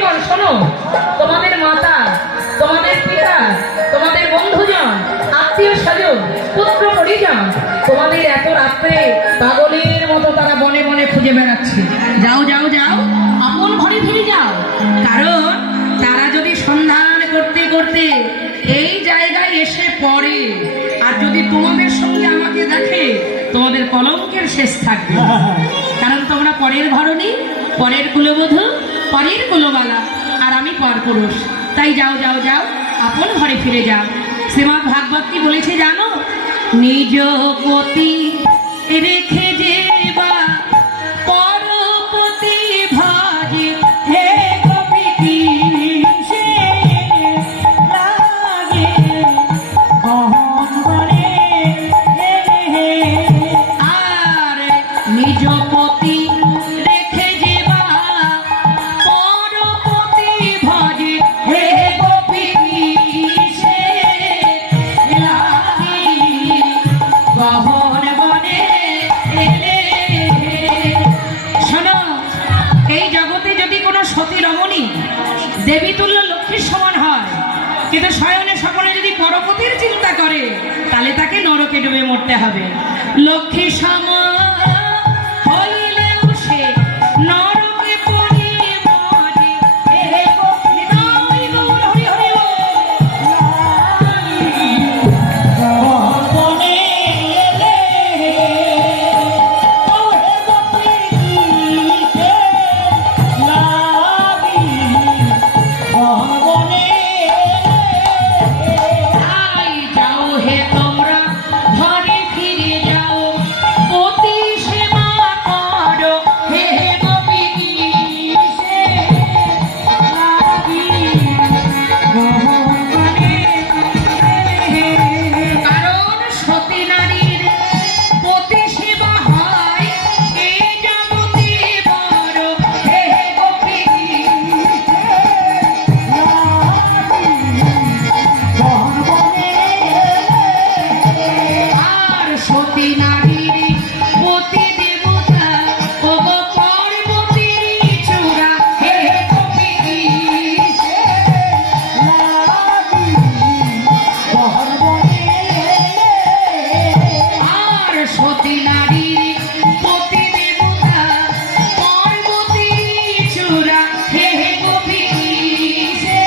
বন্ধুগণ শোনো, তোমাদের মাতা, তোমাদের পিতা, তোমাদের বন্ধুজন, আত্মীয় স্বজন, পুত্র পরিজন তোমাদের এত রাত্রে পাগলের মতো তারা বনে বনে খুঁজে বেড়াচ্ছে। যাও যাও যাও, আপন ঘরে ফিরে যাও। কারণ তারা যদি সন্ধান করতে করতে এই জায়গায় এসে পড়ে আর যদি তোমাদের সঙ্গে আমাকে দেখে, তোমাদের কলঙ্কের শেষ থাকবে। কারণ তোমরা পরের ঘরণী, পরের কুলবধূ, পরের কুলবালা, আর আমি পরপুরুষ। তাই যাও যাও যাও, আপন ঘরে ফিরে যাও। শ্রীমদ্ ভাগবত কি বলেছে জানো? নিজ পতি রেখে যেবা পরপতি ভাজে, হে গোপী কি সে লাগে গহন বনে। আর নিজ পতি রেখে যেবা পরপতি ভাজে, হে গোপী কি সে লাগে গহন বনে। শোনো, এই জগতে যদি কোনো সতী রমণী দেবীতুল্য লক্ষ্মীর সমান হয়, কিন্তু শয়নে স্বপনে যদি পরপতির চিন্তা করে, তাহলে তাকে নরকে ডুবে মরতে হবে। লক্ষ্মী সমান হইলেও সে নরকে পড়ি মরে। হে গোপী হরি গৌর হরি হরি বনে আই যাও হে তোমরা ঘরে ফিরে যাও, পতি সেবা করো, হে গোপী কি সে লাগি গহনে। কারণ সতী নারীর পতি সেবা হয় এই জগতে বড়, হে গোপী কি আর সতী নারীর পতি দেবতা ও গো পার্বতীর চূড়া, হে গোপী কি আর সতী নারীর পতি দেবতা পার্বতীর চূড়া, হে গোপী কি সে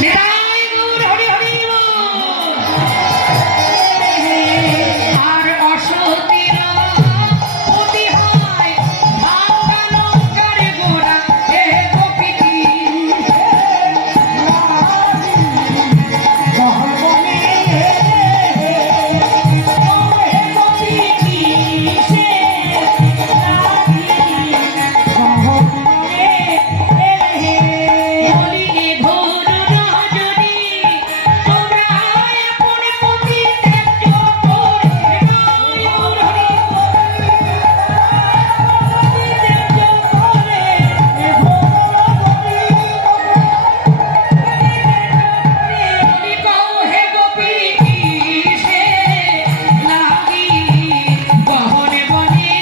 নিতাই গৌর হরি হরি বল। আর অসতীর পতি হয় ভাঙ্গা লঙ্কার গোড়া, হে গোপী কি বলিলে ঘোর রজনী, তোমরা আপন পতি ত্যায্য করে। গৌর হরি বলি কও হে গোপী কি সে লাগি গহনে বনে।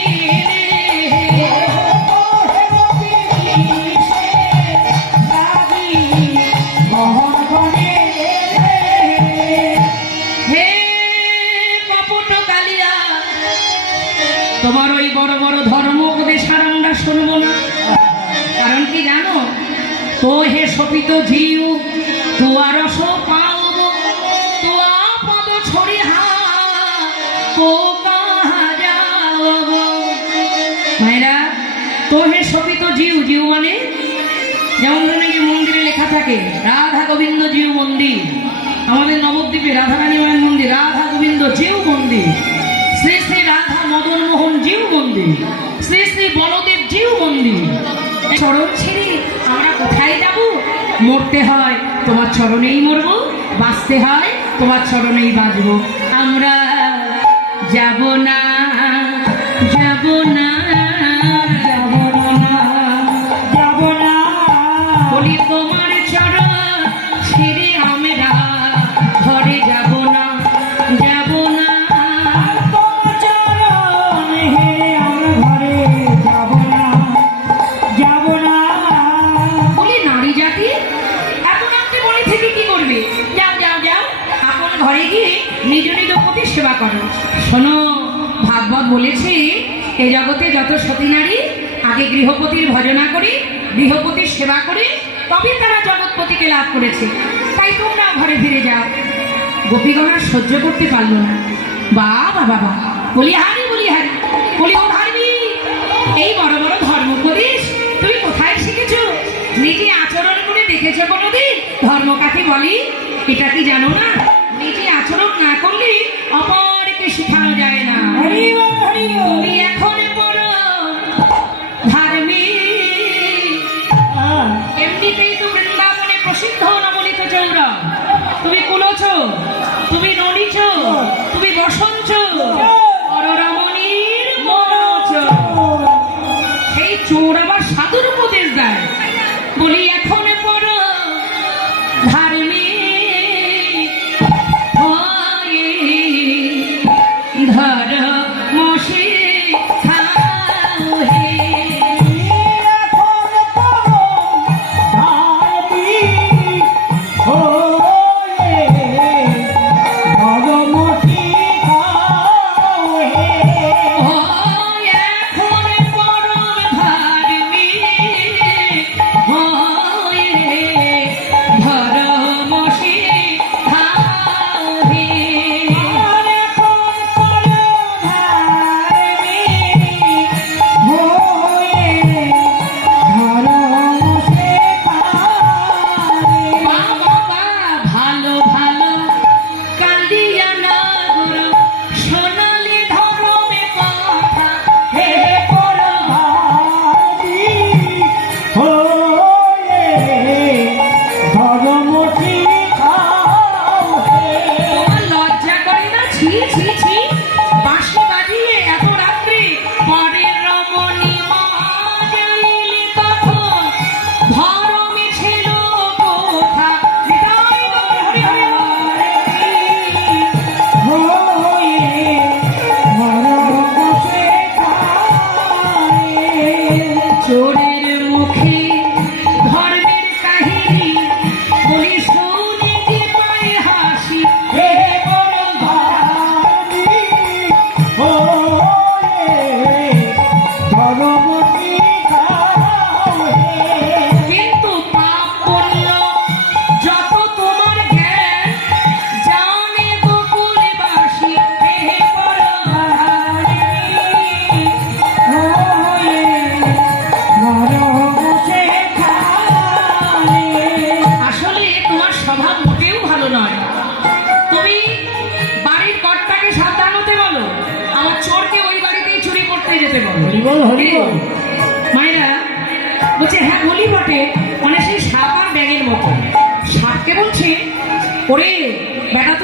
হে কপট কালিয়া, তোমার ওই বড় বড় ধর্ম উপদেশ আর আমরা শুনবো না। কারণ কি জানো? তো হে শোপিত জীব, তোয়ার রস পাওব, তোয়া পদ ছড়ি হা কো কাহা যাওব। মায়েরা, তো হে শোপিত জীব, জীব মানে যেমন ধরুন এই যে মন্দিরে লেখা থাকে রাধা গোবিন্দ জীব মন্দির, আমাদের নবদ্বীপে রাধারানী মায়ের মন্দির রাধা গোবিন্দ জীব মন্দির, শ্রী শ্রী রাধা মদন মোহন জীব মন্দির, শ্রী শ্রী বলদেব জীব মন্দির। চরণ ছেড়ে আমরা কোথায় যাব? মরতে হয় তোমার চরণেই মরবো, বাঁচতে হয় তোমার চরণেই বাঁচবো। আমরা যাব না, যাব না, যাব না, যাব না, বলি তোমার চরণ ছেড়ে আমরা ঘরে যাব না, যাব না। তোমার চরণ হেরে আমরা ঘরে যাব না, যাব না, বলি বলেছি এই জগতে যত সতী নারী আগে গৃহপতির ভজনা করে গৃহপতির সেবা করে তবে তারা জগৎপতিকে লাভ করেছে। তাই তোমরা ঘরে ফিরে যাও। গোপীগণ আর সহ্য করতে পারল না। বাবা বাবা বলি হারি বলি হারি বলি ও হারবি, এই বড় বড় ধর্মোপদেশ তুমি কোথায় শিখেছো? নিজে আচরণ করে দেখেছো কোনোদিন ধর্ম কাকে বলি? এটা কি জানো না? নিজে আচরণ না করলে অপরকে শেখানো যায় না। তুমি এখন বড় ধার্মিক, এমনিতেই তো বৃন্দাবনে প্রসিদ্ধ নবনীত চৌর। তুমি কুলছ, তুমি নড়িছ, তুমি বসঞ্চ, পররমণীর মনচ। সেই চোর আবার সাধুর উপদেশ দেয়। বলি এখন বড় ধার্মিক হয়ে ধর মশে খাও হে। চোরের মুখে ধর্মের কাহিনী বলি শুনিতে পাই হাসি। হে বড় ধার্মিক ভগবতী কিন্তু পাপ পুণ্য যত তোমার জ্ঞান জানে গোকুলবাসী। হে বড় আসলে তোমার স্বভাব মোটেও ভালো নয়। তুমি বাড়ির কর্তাকে সাবধান হতে বলো, আমার চোরকে ওই বাড়িতেই চুরি করতে যেতে বলো। মায়েরা বলছে হ্যাঁ বলি বটে, মানে সেই সাপ আর ব্যাঙের মতো। সাপকে বলছে ওরে বেটা